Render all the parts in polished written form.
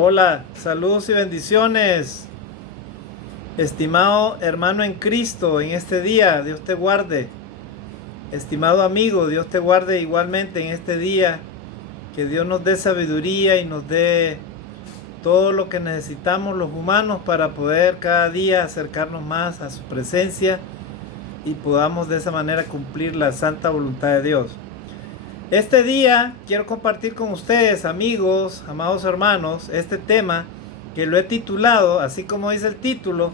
Hola, saludos y bendiciones, estimado hermano en Cristo, en este día, Dios te guarde. Estimado amigo, Dios te guarde igualmente en este día, que Dios nos dé sabiduría y nos dé todo lo que necesitamos los humanos para poder cada día acercarnos más a su presencia y podamos de esa manera cumplir la santa voluntad de Dios. Este día quiero compartir con ustedes, amigos, amados hermanos, este tema que lo he titulado, así como dice el título: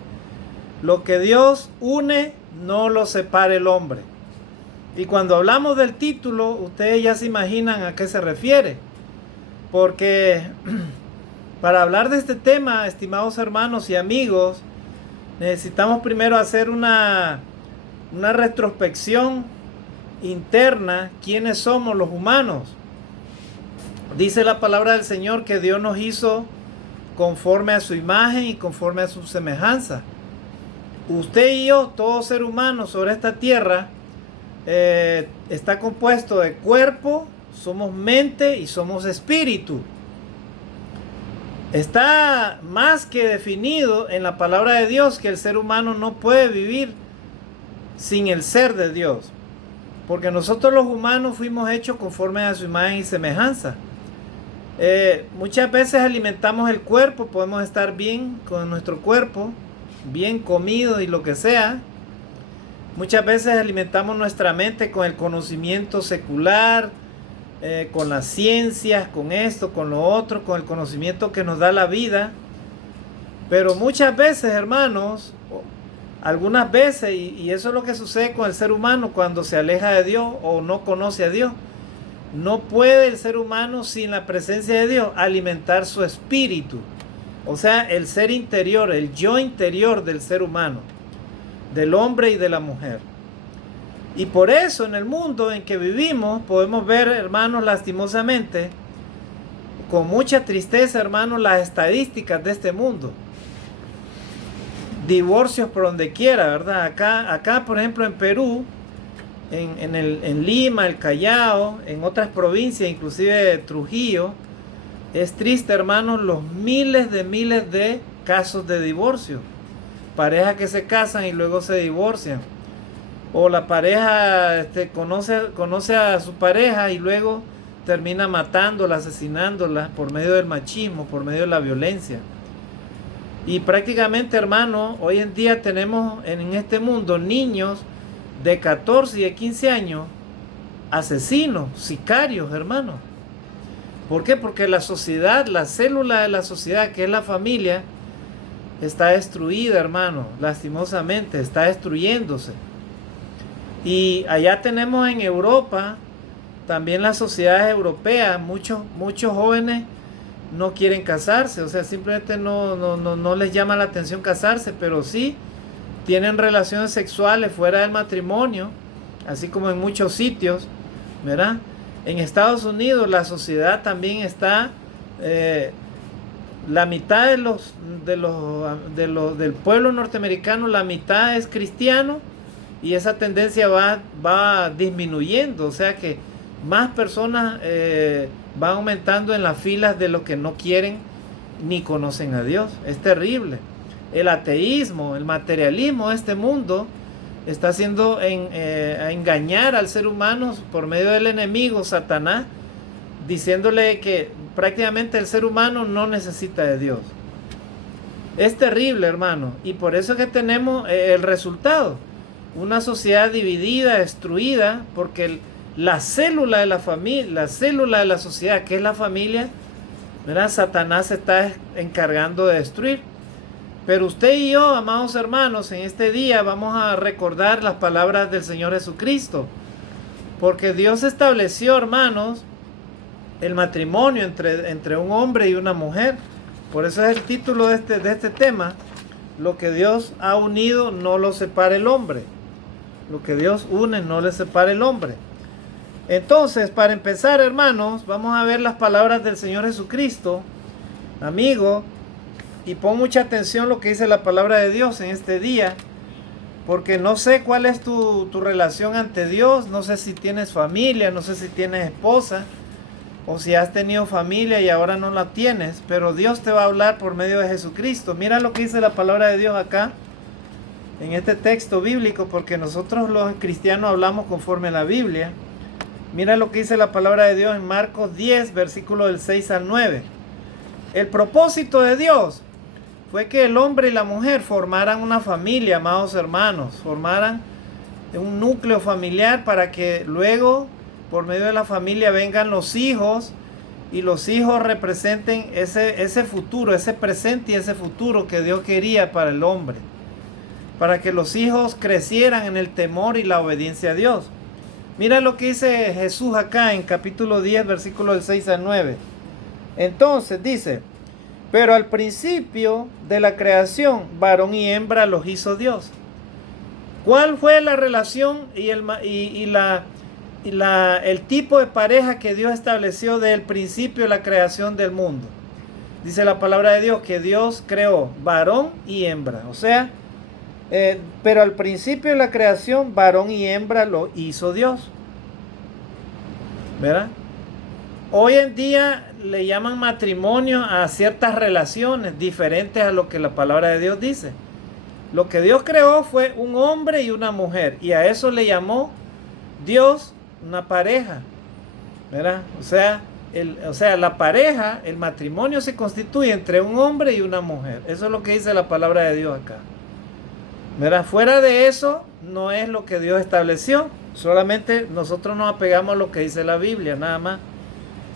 lo que Dios une, no lo separa el hombre. Y cuando hablamos del título, ustedes ya se imaginan a qué se refiere. Porque para hablar de este tema, estimados hermanos y amigos, necesitamos primero hacer una retrospección interna, quiénes somos los humanos. Dice la palabra del Señor que Dios nos hizo conforme a su imagen y conforme a su semejanza. Usted y yo, todo ser humano sobre esta tierra, está compuesto de cuerpo, somos mente y somos espíritu. Está más que definido en la palabra de Dios que el ser humano no puede vivir sin el ser de Dios. Porque nosotros los humanos fuimos hechos conforme a su imagen y semejanza. Muchas veces alimentamos el cuerpo, podemos estar bien con nuestro cuerpo, bien comido y lo que sea. Muchas veces alimentamos nuestra mente con el conocimiento secular, con las ciencias, con esto, con lo otro, con el conocimiento que nos da la vida. Pero muchas veces, hermanos, algunas veces, y eso es lo que sucede con el ser humano cuando se aleja de Dios o no conoce a Dios. No puede el ser humano, sin la presencia de Dios, alimentar su espíritu. O sea, el ser interior, el yo interior del ser humano, del hombre y de la mujer. Y por eso en el mundo en que vivimos podemos ver, hermanos, lastimosamente, con mucha tristeza, hermanos, las estadísticas de este mundo. Divorcios por donde quiera, ¿verdad? Acá por ejemplo en Perú, en Lima, el Callao, en otras provincias, inclusive Trujillo, es triste, hermanos, los miles de casos de divorcio. Parejas que se casan y luego se divorcian. O la pareja conoce a su pareja y luego termina matándola, asesinándola por medio del machismo, por medio de la violencia. Y prácticamente, hermano, hoy en día tenemos en este mundo niños de 14 y de 15 años, asesinos, sicarios, hermano. ¿Por qué? Porque la sociedad, la célula de la sociedad, que es la familia, está destruida, hermano, lastimosamente, está destruyéndose. Y allá tenemos en Europa, también las sociedades europeas, muchos jóvenes no quieren casarse, o sea, simplemente no les llama la atención casarse, pero sí tienen relaciones sexuales fuera del matrimonio, así como en muchos sitios, ¿verdad? En Estados Unidos la sociedad también está, la mitad del pueblo norteamericano, la mitad es cristiano, y esa tendencia va disminuyendo, o sea que más personas van aumentando en las filas de los que no quieren ni conocen a Dios. Es terrible. El ateísmo, el materialismo de este mundo está haciendo a engañar al ser humano por medio del enemigo, Satanás, diciéndole que prácticamente el ser humano no necesita de Dios. Es terrible, hermano, y por eso es que tenemos el resultado. Una sociedad dividida, destruida, porque la célula de la familia, la célula de la sociedad, que es la familia, ¿verdad? Satanás se está encargando de destruir. Pero usted y yo, amados hermanos, en este día vamos a recordar las palabras del Señor Jesucristo. Porque Dios estableció, hermanos, el matrimonio entre un hombre y una mujer. Por eso es el título de este tema: lo que Dios ha unido, no lo separa el hombre. Lo que Dios une, no le separa el hombre. Entonces, para empezar, hermanos, vamos a ver las palabras del Señor Jesucristo, amigo, y pon mucha atención lo que dice la palabra de Dios en este día, porque no sé cuál es tu relación ante Dios, no sé si tienes familia, no sé si tienes esposa, o si has tenido familia y ahora no la tienes, pero Dios te va a hablar por medio de Jesucristo. Mira lo que dice la palabra de Dios acá, en este texto bíblico, porque nosotros los cristianos hablamos conforme a la Biblia. Mira lo que dice la palabra de Dios en Marcos 10, versículo del 6 al 9. El propósito de Dios fue que el hombre y la mujer formaran una familia, amados hermanos, formaran un núcleo familiar para que luego, por medio de la familia, vengan los hijos, y los hijos representen ese futuro, ese presente y ese futuro que Dios quería para el hombre, para que los hijos crecieran en el temor y la obediencia a Dios. Mira lo que dice Jesús acá en capítulo 10, versículo del 6 al 9. Entonces dice: pero al principio de la creación, varón y hembra los hizo Dios. ¿Cuál fue la relación y el tipo de pareja que Dios estableció desde el principio de la creación del mundo? Dice la palabra de Dios que Dios creó varón y hembra. O sea, pero al principio de la creación, varón y hembra lo hizo Dios. ¿Verdad? Hoy en día le llaman matrimonio a ciertas relaciones diferentes a lo que la palabra de Dios dice. Lo que Dios creó fue un hombre y una mujer, y a eso le llamó Dios una pareja, ¿verdad? O sea, la pareja, el matrimonio se constituye entre un hombre y una mujer. Eso es lo que dice la palabra de Dios acá, ¿verdad? Fuera de eso no es lo que Dios estableció. Solamente nosotros nos apegamos a lo que dice la Biblia, nada más.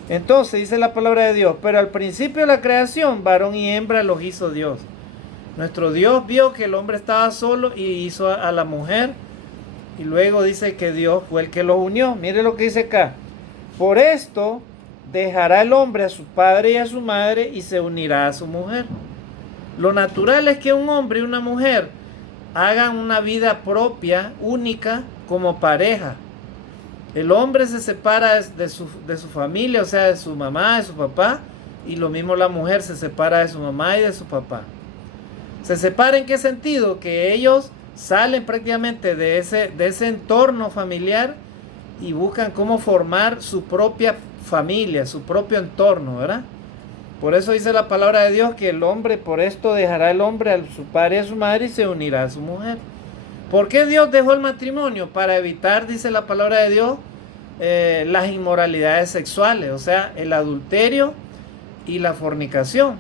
Entonces dice la palabra de Dios: pero al principio de la creación, varón y hembra los hizo Dios. Nuestro Dios vio que el hombre estaba solo y hizo a la mujer, y luego dice que Dios fue el que los unió. Mire lo que dice acá: por esto dejará el hombre a su padre y a su madre y se unirá a su mujer. Lo natural es que un hombre y una mujer hagan una vida propia, única, como pareja. El hombre se separa de su familia, o sea, de su mamá, de su papá, y lo mismo la mujer se separa de su mamá y de su papá. ¿Se separa en qué sentido? Que ellos salen prácticamente de ese entorno familiar y buscan cómo formar su propia familia, su propio entorno, ¿verdad? Por eso dice la palabra de Dios que el hombre, por esto dejará el hombre a su padre y a su madre y se unirá a su mujer. ¿Por qué Dios dejó el matrimonio? Para evitar, dice la palabra de Dios, las inmoralidades sexuales, o sea, el adulterio y la fornicación.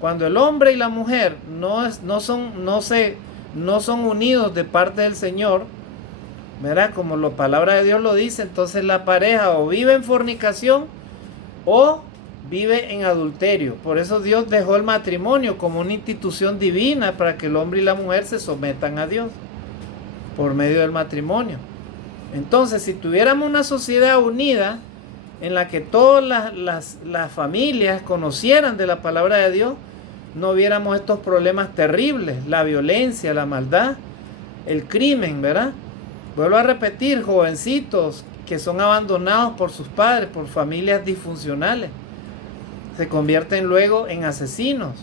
Cuando el hombre y la mujer no son unidos de parte del Señor, ¿verdad? Como la palabra de Dios lo dice, entonces la pareja o vive en fornicación o vive en adulterio. Por eso Dios dejó el matrimonio como una institución divina para que el hombre y la mujer se sometan a Dios por medio del matrimonio. Entonces, si tuviéramos una sociedad unida en la que todas las familias conocieran de la palabra de Dios, no viéramos estos problemas terribles: la violencia, la maldad, el crimen, ¿verdad? Vuelvo a repetir: jovencitos que son abandonados por sus padres, por familias disfuncionales, se convierten luego en asesinos.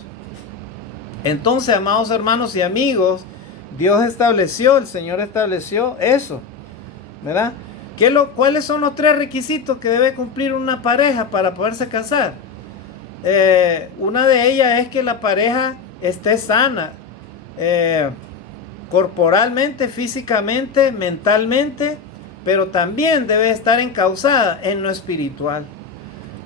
Entonces, amados hermanos y amigos, el Señor estableció eso, ¿verdad? ¿Cuáles son los 3 requisitos que debe cumplir una pareja para poderse casar? Una de ellas es que la pareja esté sana, corporalmente, físicamente, mentalmente, pero también debe estar encauzada en lo espiritual.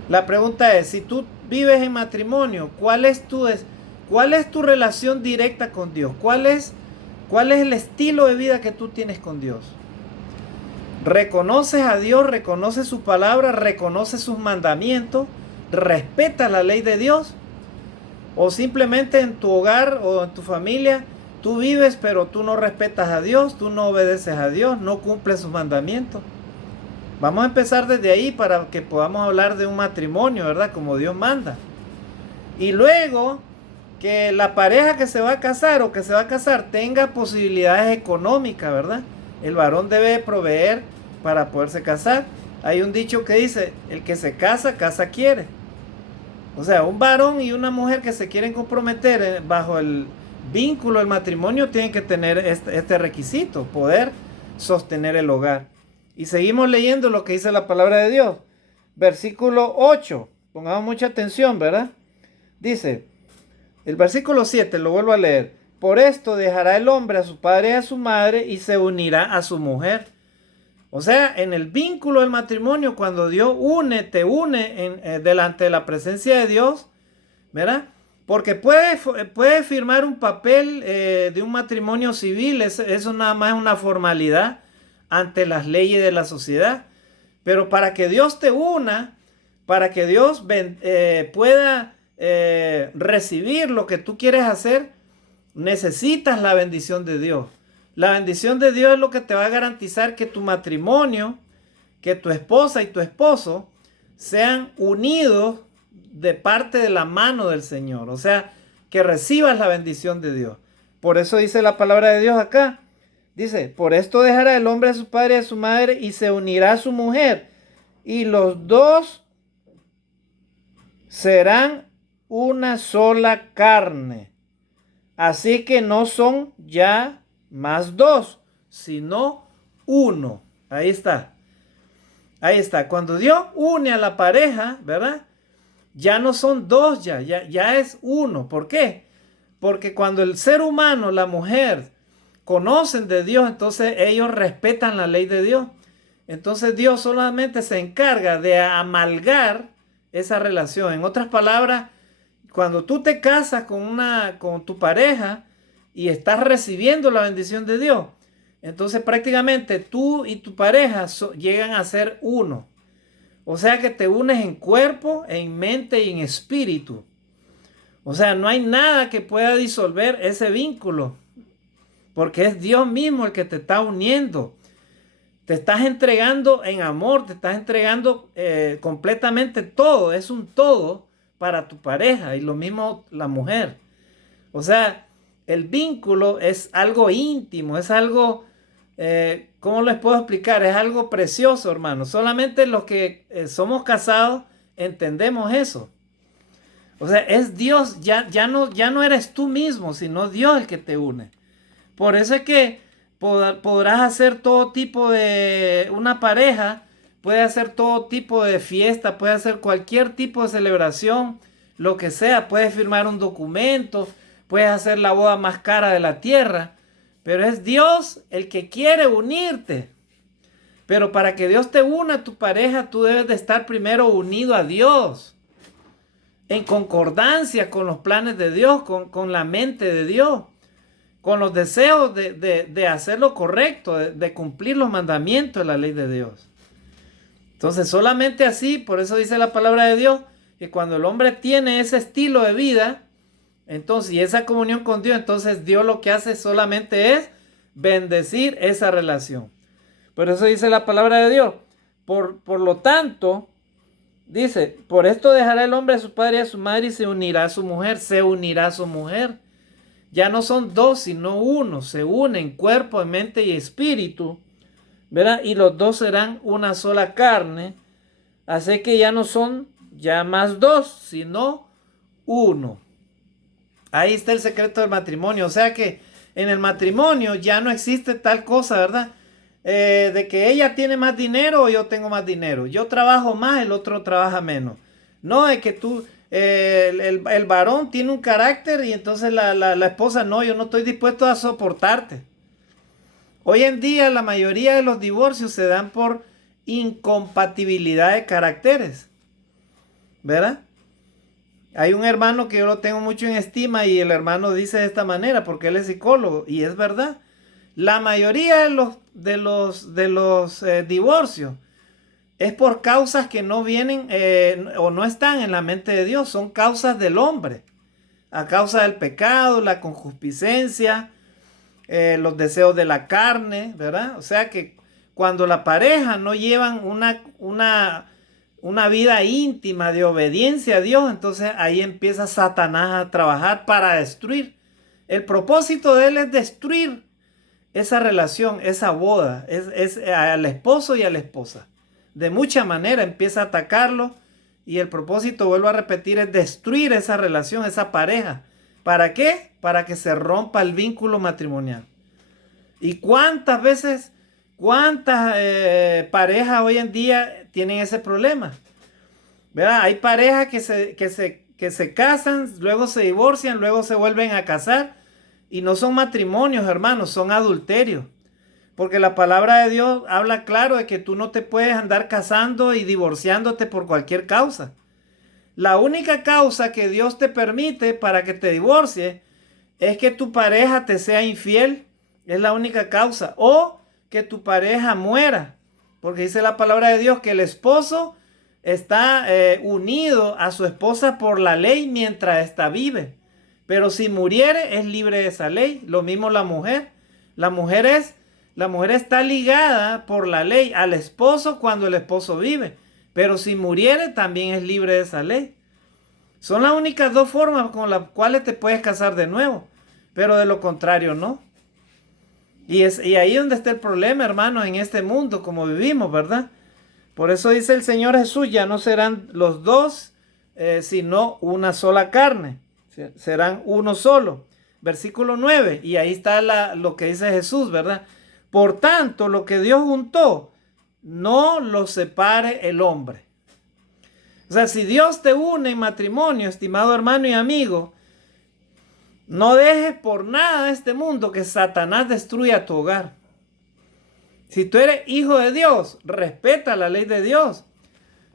La pregunta es: si tú vives en matrimonio, ¿cuál es tu relación directa con Dios? ¿Cuál es el estilo de vida que tú tienes con Dios? ¿Reconoces a Dios? ¿Reconoces su palabra? ¿Reconoces sus mandamientos? ¿Respetas la ley de Dios? ¿O simplemente en tu hogar o en tu familia tú vives, pero tú no respetas a Dios, tú no obedeces a Dios, no cumples sus mandamientos? Vamos a empezar desde ahí para que podamos hablar de un matrimonio, ¿verdad? Como Dios manda. Y luego, que la pareja que se va a casar o que se va a casar tenga posibilidades económicas, ¿verdad? El varón debe proveer para poderse casar. Hay un dicho que dice: el que se casa, casa quiere. O sea, un varón y una mujer que se quieren comprometer bajo el vínculo del matrimonio tienen que tener este requisito: poder sostener el hogar. Y seguimos leyendo lo que dice la palabra de Dios. versículo 8. Pongamos mucha atención, ¿verdad? Dice, el versículo 7, lo vuelvo a leer. Por esto dejará el hombre a su padre y a su madre y se unirá a su mujer. O sea, en el vínculo del matrimonio, cuando Dios te une delante de la presencia de Dios, ¿verdad? Porque puede firmar un papel de un matrimonio civil, eso nada más es una formalidad ante las leyes de la sociedad. Pero para que Dios te una, para que Dios pueda recibir lo que tú quieres hacer, necesitas la bendición de Dios. La bendición de Dios es lo que te va a garantizar que tu matrimonio, que tu esposa y tu esposo sean unidos de parte de la mano del Señor. O sea, que recibas la bendición de Dios. Por eso dice la palabra de Dios acá. Dice, por esto dejará el hombre a su padre y a su madre y se unirá a su mujer. Y los dos serán una sola carne. Así que no son ya más dos, sino uno. Ahí está. Ahí está. Cuando Dios une a la pareja, ¿verdad? Ya no son dos, ya es uno. ¿Por qué? Porque cuando el ser humano, la mujer, conocen de Dios, entonces ellos respetan la ley de Dios. Entonces Dios solamente se encarga de amalgar esa relación. En otras palabras, cuando tú te casas con tu pareja y estás recibiendo la bendición de Dios, entonces prácticamente tú y tu pareja llegan a ser uno. O sea que te unes en cuerpo, en mente y en espíritu. O sea, no hay nada que pueda disolver ese vínculo, porque es Dios mismo el que te está uniendo. Te estás entregando en amor, te estás entregando completamente todo, es un todo para tu pareja y lo mismo la mujer. O sea, el vínculo es algo íntimo, es algo, ¿cómo les puedo explicar? Es algo precioso, hermano. Solamente los que somos casados entendemos eso. O sea, es Dios, ya no eres tú mismo, sino Dios el que te une. Por eso es que podrás hacer todo tipo de, una pareja puede hacer todo tipo de fiesta, puede hacer cualquier tipo de celebración, lo que sea, puedes firmar un documento, puedes hacer la boda más cara de la tierra, pero es Dios el que quiere unirte. Pero para que Dios te una a tu pareja, tú debes de estar primero unido a Dios, en concordancia con los planes de Dios, con la mente de Dios, con los deseos de hacer lo correcto, de cumplir los mandamientos de la ley de Dios. Entonces solamente así, por eso dice la palabra de Dios, que cuando el hombre tiene ese estilo de vida, entonces, y esa comunión con Dios, entonces Dios lo que hace solamente es bendecir esa relación. Por eso dice la palabra de Dios. Por lo tanto, dice, por esto dejará el hombre a su padre y a su madre y se unirá a su mujer, se unirá a su mujer. Ya no son dos, sino uno, se unen cuerpo, mente y espíritu, ¿verdad? Y los dos serán una sola carne, así que ya no son ya más dos, sino uno. Ahí está el secreto del matrimonio, o sea que en el matrimonio ya no existe tal cosa, ¿verdad? De que ella tiene más dinero o yo tengo más dinero, yo trabajo más, el otro trabaja menos. No, es que tú, el varón tiene un carácter y entonces la esposa no, yo no estoy dispuesto a soportarte. Hoy en día la mayoría de los divorcios se dan por incompatibilidad de caracteres, ¿verdad? Hay un hermano que yo lo tengo mucho en estima y el hermano dice de esta manera porque él es psicólogo y es verdad. La mayoría de los divorcios es por causas que no vienen o no están en la mente de Dios, son causas del hombre, a causa del pecado, la concupiscencia, los deseos de la carne, ¿verdad? O sea que cuando la pareja no llevan una vida íntima de obediencia a Dios, entonces ahí empieza Satanás a trabajar para destruir. El propósito de él es destruir esa relación, esa boda, es al esposo y a la esposa. De mucha manera empieza a atacarlo y el propósito, vuelvo a repetir, es destruir esa relación, esa pareja. ¿Para qué? Para que se rompa el vínculo matrimonial. ¿Y cuántas veces, cuántas parejas hoy en día tienen ese problema? ¿verdad? Hay parejas que se casan, luego se divorcian, luego se vuelven a casar y no son matrimonios, hermanos, son adulterios. Porque la palabra de Dios habla claro de que tú no te puedes andar casando y divorciándote por cualquier causa. La única causa que Dios te permite para que te divorcies es que tu pareja te sea infiel. Es la única causa. O que tu pareja muera. Porque dice la palabra de Dios que el esposo está unido a su esposa por la ley mientras ésta vive. Pero si muriere es libre de esa ley. Lo mismo la mujer. La mujer está ligada por la ley al esposo cuando el esposo vive. Pero si muriere también es libre de esa ley. Son las únicas dos formas con las cuales te puedes casar de nuevo. Pero de lo contrario no. Y ahí donde está el problema, hermano, en este mundo como vivimos, ¿verdad? Por eso dice el Señor Jesús, ya no serán los dos, sino una sola carne. Serán uno solo. Versículo 9. Y ahí está lo que dice Jesús, ¿verdad? Por tanto, lo que Dios juntó, no lo separe el hombre. O sea, si Dios te une en matrimonio, estimado hermano y amigo, no dejes por nada este mundo que Satanás destruya tu hogar. Si tú eres hijo de Dios, respeta la ley de Dios.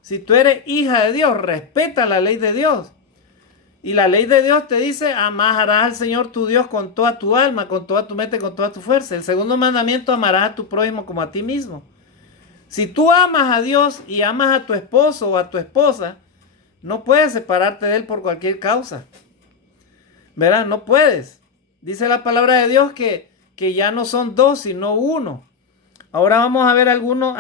Si tú eres hija de Dios, respeta la ley de Dios. Y la ley de Dios te dice, amarás al Señor tu Dios con toda tu alma, con toda tu mente, con toda tu fuerza. El segundo mandamiento, amarás a tu prójimo como a ti mismo. Si tú amas a Dios y amas a tu esposo o a tu esposa, no puedes separarte de él por cualquier causa. ¿Verdad? No puedes. Dice la palabra de Dios que ya no son dos, sino uno. Ahora vamos a ver algunos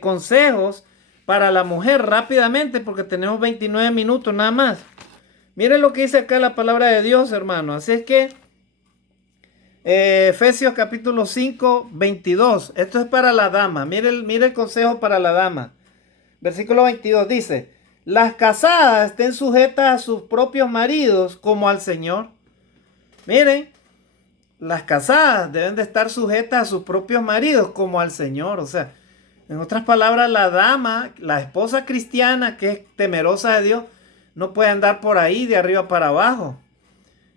consejos para la mujer rápidamente porque tenemos 29 minutos nada más. Miren lo que dice acá la palabra de Dios, hermano. Así es que Efesios capítulo 5, 22. Esto es para la dama. Mire el consejo para la dama. Versículo 22 dice: las casadas estén sujetas a sus propios maridos como al Señor. Miren, las casadas deben de estar sujetas a sus propios maridos como al Señor. O sea, en otras palabras, la dama, la esposa cristiana que es temerosa de Dios, no puede andar por ahí de arriba para abajo,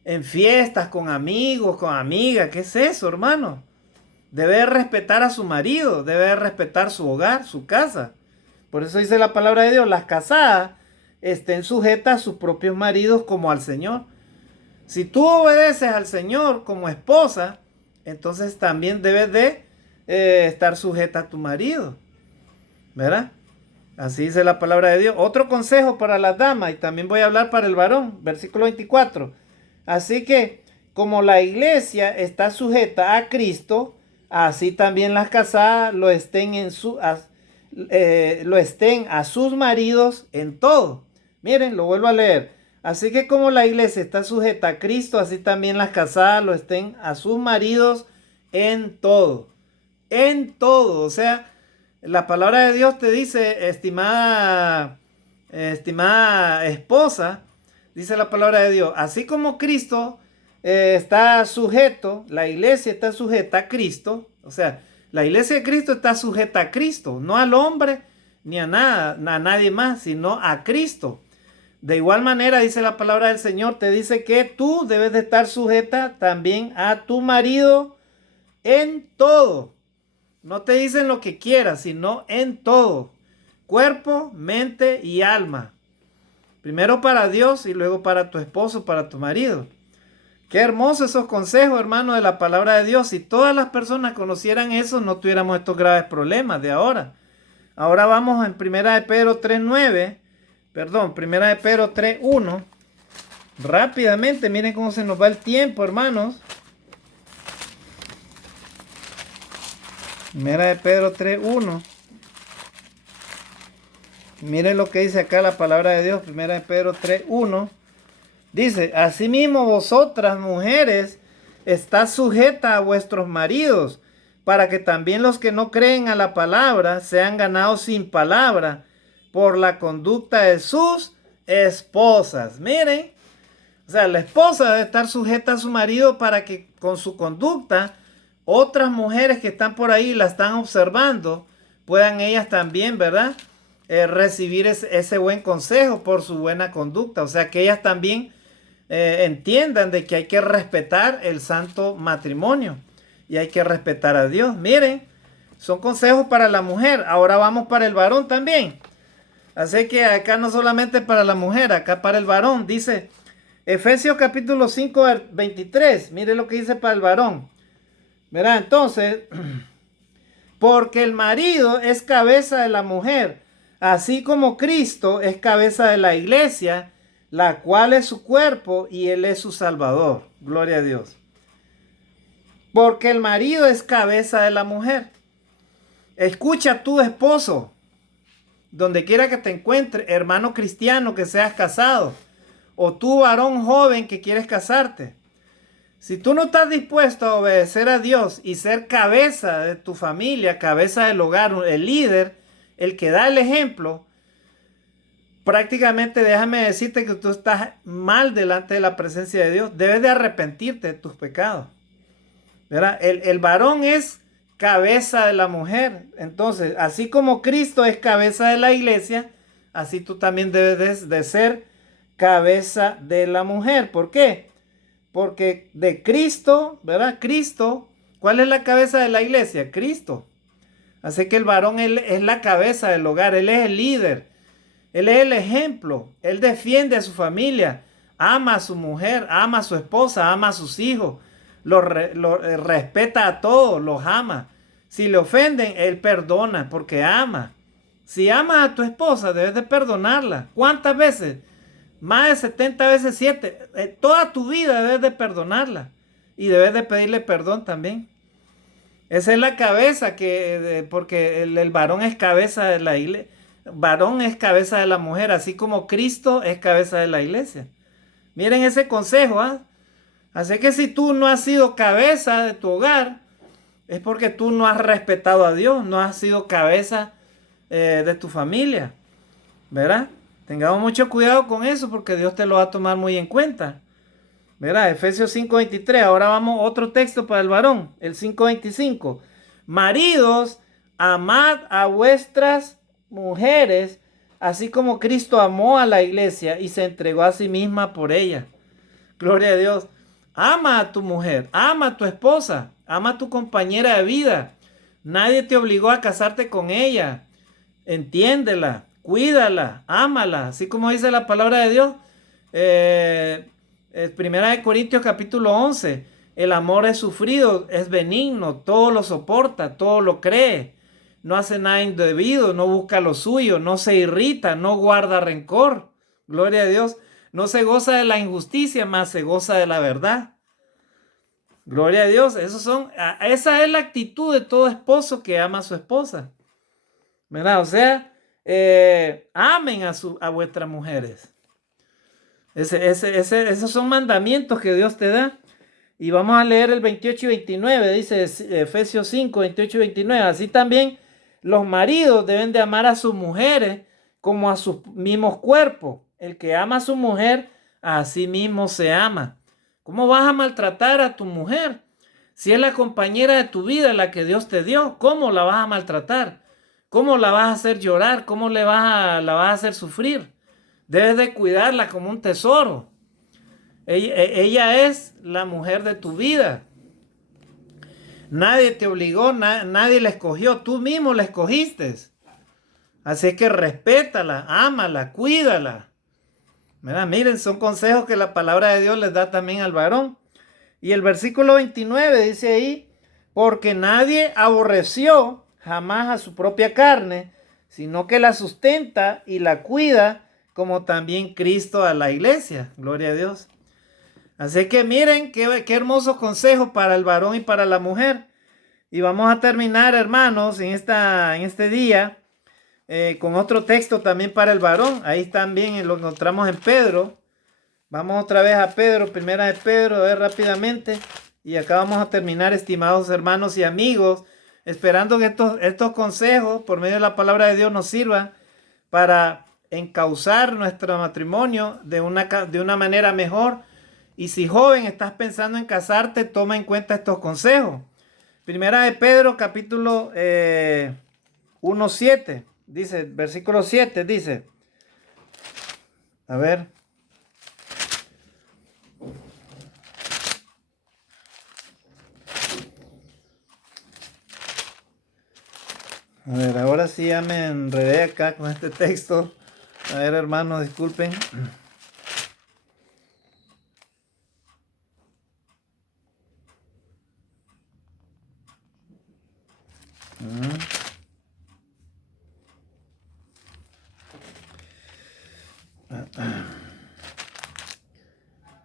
en fiestas, con amigos, con amigas. ¿Qué es eso, hermano? Debe respetar a su marido, debe respetar su hogar, su casa. Por eso dice la palabra de Dios, las casadas estén sujetas a sus propios maridos como al Señor. Si tú obedeces al Señor como esposa, entonces también debes de estar sujeta a tu marido. ¿Verdad? Así dice la palabra de Dios. Otro consejo para las damas, y también voy a hablar para el varón, versículo 24. Así que, como la iglesia está sujeta a Cristo, así también las casadas lo estén a sus maridos en todo. Miren, lo vuelvo a leer. Así que como la iglesia está sujeta a Cristo, así también las casadas lo estén a sus maridos en todo. En todo. O sea, la palabra de Dios te dice, estimada esposa, dice la palabra de Dios, así como Cristo está sujeto, la iglesia está sujeta a Cristo, o sea, la iglesia de Cristo está sujeta a Cristo, no al hombre ni a nadie más, sino a Cristo. De igual manera, dice la palabra del Señor, te dice que tú debes de estar sujeta también a tu marido en todo. No te dicen lo que quieras, sino en todo. Cuerpo, mente y alma. Primero para Dios y luego para tu esposo, para tu marido. Qué hermosos esos consejos, hermano, de la palabra de Dios. Si todas las personas conocieran eso, no tuviéramos estos graves problemas de ahora. Ahora vamos en Primera de Pedro 3:1. Rápidamente, miren cómo se nos va el tiempo, hermanos. Primera de Pedro 3:1. Miren lo que dice acá la palabra de Dios. Primera de Pedro 3:1. Dice: asimismo vosotras, mujeres, estás sujeta a vuestros maridos, para que también los que no creen a la palabra sean ganados sin palabra por la conducta de sus esposas. Miren, o sea, la esposa debe estar sujeta a su marido para que con su conducta otras mujeres que están por ahí la están observando puedan ellas también, ¿verdad? recibir ese buen consejo por su buena conducta. O sea, que ellas también entiendan de que hay que respetar el santo matrimonio y hay que respetar a Dios. Miren, son consejos para la mujer. Ahora vamos para el varón también. Así que acá no solamente para la mujer, acá para el varón. Dice Efesios capítulo 5, 23. Mire lo que dice para el varón. Verá, entonces, porque el marido es cabeza de la mujer, así como Cristo es cabeza de la iglesia, la cual es su cuerpo y él es su salvador. Gloria a Dios. Porque el marido es cabeza de la mujer. Escucha a tu esposo, donde quiera que te encuentres, hermano cristiano que seas casado, o tú varón joven que quieres casarte. Si tú no estás dispuesto a obedecer a Dios y ser cabeza de tu familia, cabeza del hogar, el líder, el que da el ejemplo, prácticamente déjame decirte que tú estás mal delante de la presencia de Dios. Debes de arrepentirte de tus pecados. ¿Verdad? El varón es cabeza de la mujer. Entonces, así como Cristo es cabeza de la iglesia, así tú también debes de ser cabeza de la mujer. ¿Por qué? Porque de Cristo, ¿verdad? Cristo, ¿cuál es la cabeza de la iglesia? Cristo. Así que el varón él es la cabeza del hogar, él es el líder, él es el ejemplo, él defiende a su familia, ama a su mujer, ama a su esposa, ama a sus hijos, respeta a todos, los ama. Si le ofenden, él perdona porque ama. Si amas a tu esposa, debes de perdonarla. ¿Cuántas veces? Más de 70 veces 7. Toda tu vida debes de perdonarla. Y debes de pedirle perdón también. Esa es la cabeza porque el varón es cabeza de la iglesia. Varón es cabeza de la mujer, así como Cristo es cabeza de la iglesia. Miren ese consejo, ¿ah? Así que si tú no has sido cabeza de tu hogar, es porque tú no has respetado a Dios, no has sido cabeza de tu familia, ¿verdad? Tengamos mucho cuidado con eso porque Dios te lo va a tomar muy en cuenta. ¿Verdad? Efesios 5:23. Ahora vamos a otro texto para el varón, el 5:25. Maridos, amad a vuestras mujeres, así como Cristo amó a la iglesia y se entregó a sí misma por ella. Gloria a Dios. Ama a tu mujer, ama a tu esposa, ama a tu compañera de vida. Nadie te obligó a casarte con ella. Entiéndela, cuídala, ámala, así como dice la palabra de Dios. Primera de Corintios capítulo 11. El amor es sufrido, es benigno, todo lo soporta, todo lo cree. No hace nada indebido, no busca lo suyo, no se irrita, no guarda rencor. Gloria a Dios. No se goza de la injusticia, más se goza de la verdad. Gloria a Dios. Esa es la actitud de todo esposo que ama a su esposa. ¿Verdad? O sea, amen a vuestras mujeres. Esos son mandamientos que Dios te da. Y vamos a leer el 28 y 29. Dice Efesios 5, 28 y 29. Así también los maridos deben de amar a sus mujeres como a sus mismos cuerpos. El que ama a su mujer, a sí mismo se ama. ¿Cómo vas a maltratar a tu mujer? Si es la compañera de tu vida, la que Dios te dio, ¿cómo la vas a maltratar? ¿Cómo la vas a hacer llorar? ¿Cómo la vas a hacer sufrir? Debes de cuidarla como un tesoro. Ella es la mujer de tu vida. Nadie te obligó, nadie la escogió, tú mismo la escogiste. Así que respétala, ámala, cuídala. Miren, son consejos que la palabra de Dios les da también al varón. Y el versículo 29 dice ahí, porque nadie aborreció jamás a su propia carne, sino que la sustenta y la cuida, como también Cristo a la iglesia. Gloria a Dios. Así que miren qué hermosos consejos para el varón y para la mujer. Y vamos a terminar, hermanos, en este día con otro texto también para el varón. Ahí también lo encontramos en Pedro. Vamos otra vez a Pedro, primera de Pedro, a ver rápidamente. Y acá vamos a terminar, estimados hermanos y amigos, esperando que estos consejos por medio de la palabra de Dios nos sirvan para encauzar nuestro matrimonio de una manera mejor. Y si joven estás pensando en casarte, toma en cuenta estos consejos. Primera de Pedro, capítulo 1:7. Dice, versículo 7, dice, a ver. A ver, ahora sí ya me enredé acá con este texto. A ver, hermanos, disculpen.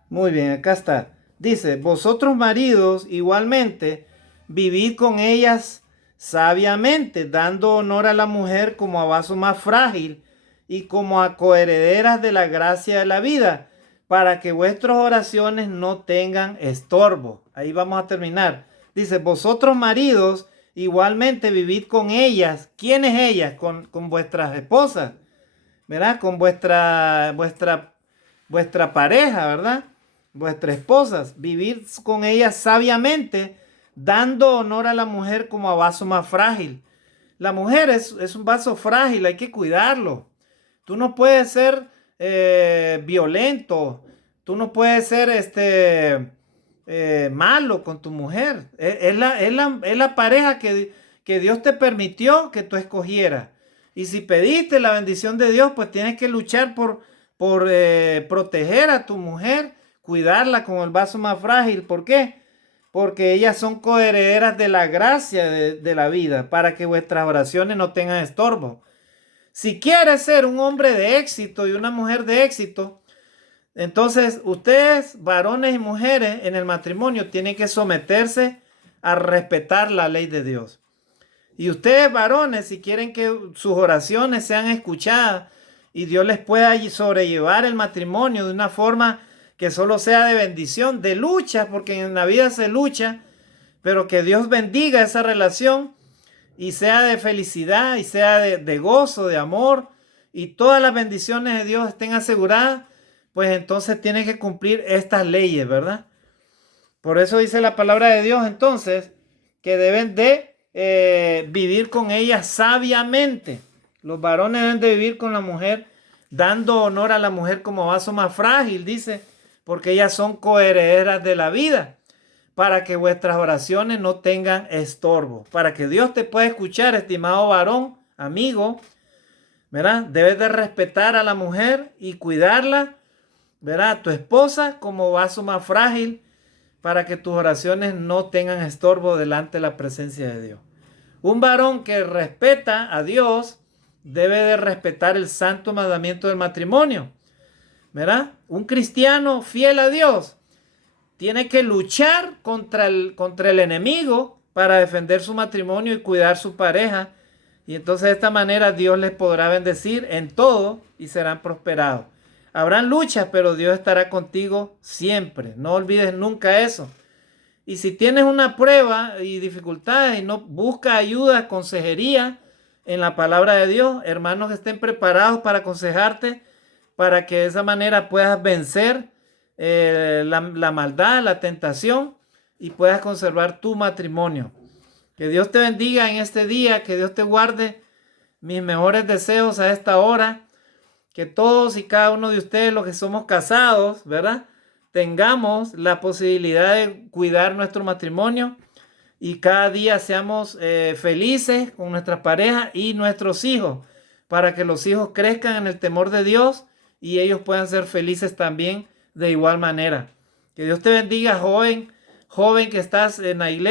Muy bien, acá está. Dice, vosotros maridos igualmente vivid con ellas sabiamente, dando honor a la mujer como a vaso más frágil y como a coherederas de la gracia de la vida, para que vuestras oraciones no tengan estorbo. Ahí vamos a terminar. Dice, vosotros maridos igualmente vivid con ellas. ¿Quiénes ellas? Con vuestras esposas, ¿verdad? Con vuestra pareja, ¿verdad? Vuestras esposas, vivir con ellas sabiamente, dando honor a la mujer como a vaso más frágil. La mujer es un vaso frágil, hay que cuidarlo. Tú no puedes ser violento, tú no puedes ser malo con tu mujer. Es la pareja que Dios te permitió que tú escogieras. Y si pediste la bendición de Dios, pues tienes que luchar por proteger a tu mujer, cuidarla con el vaso más frágil. ¿Por qué? Porque ellas son coherederas de la gracia de la vida, para que vuestras oraciones no tengan estorbo. Si quieres ser un hombre de éxito y una mujer de éxito, entonces ustedes, varones y mujeres en el matrimonio, tienen que someterse a respetar la ley de Dios. Y ustedes, varones, si quieren que sus oraciones sean escuchadas y Dios les pueda sobrellevar el matrimonio de una forma que solo sea de bendición, de lucha, porque en la vida se lucha, pero que Dios bendiga esa relación y sea de felicidad y sea de gozo, de amor, y todas las bendiciones de Dios estén aseguradas, pues entonces tienen que cumplir estas leyes, ¿verdad? Por eso dice la palabra de Dios entonces que deben de vivir con ella sabiamente. Los varones deben de vivir con la mujer, dando honor a la mujer como vaso más frágil, dice, porque ellas son coherederas de la vida, para que vuestras oraciones no tengan estorbo, para que Dios te pueda escuchar, estimado varón, amigo, ¿verdad? Debes de respetar a la mujer y cuidarla, ¿verdad? A tu esposa como vaso más frágil, para que tus oraciones no tengan estorbo delante de la presencia de Dios. Un varón que respeta a Dios debe de respetar el santo mandamiento del matrimonio, ¿verdad? Un cristiano fiel a Dios tiene que luchar contra el enemigo para defender su matrimonio y cuidar su pareja. Y entonces de esta manera Dios les podrá bendecir en todo y serán prosperados. Habrán luchas, pero Dios estará contigo siempre. No olvides nunca eso. Y si tienes una prueba y dificultades y no busca ayuda, consejería en la palabra de Dios, hermanos que estén preparados para aconsejarte, para que de esa manera puedas vencer la maldad, la tentación y puedas conservar tu matrimonio. Que Dios te bendiga en este día, que Dios te guarde. Mis mejores deseos a esta hora. Que todos y cada uno de ustedes, los que somos casados, ¿verdad?, tengamos la posibilidad de cuidar nuestro matrimonio y cada día seamos felices con nuestras parejas y nuestros hijos, para que los hijos crezcan en el temor de Dios y ellos puedan ser felices también de igual manera. Que Dios te bendiga, joven que estás en la iglesia.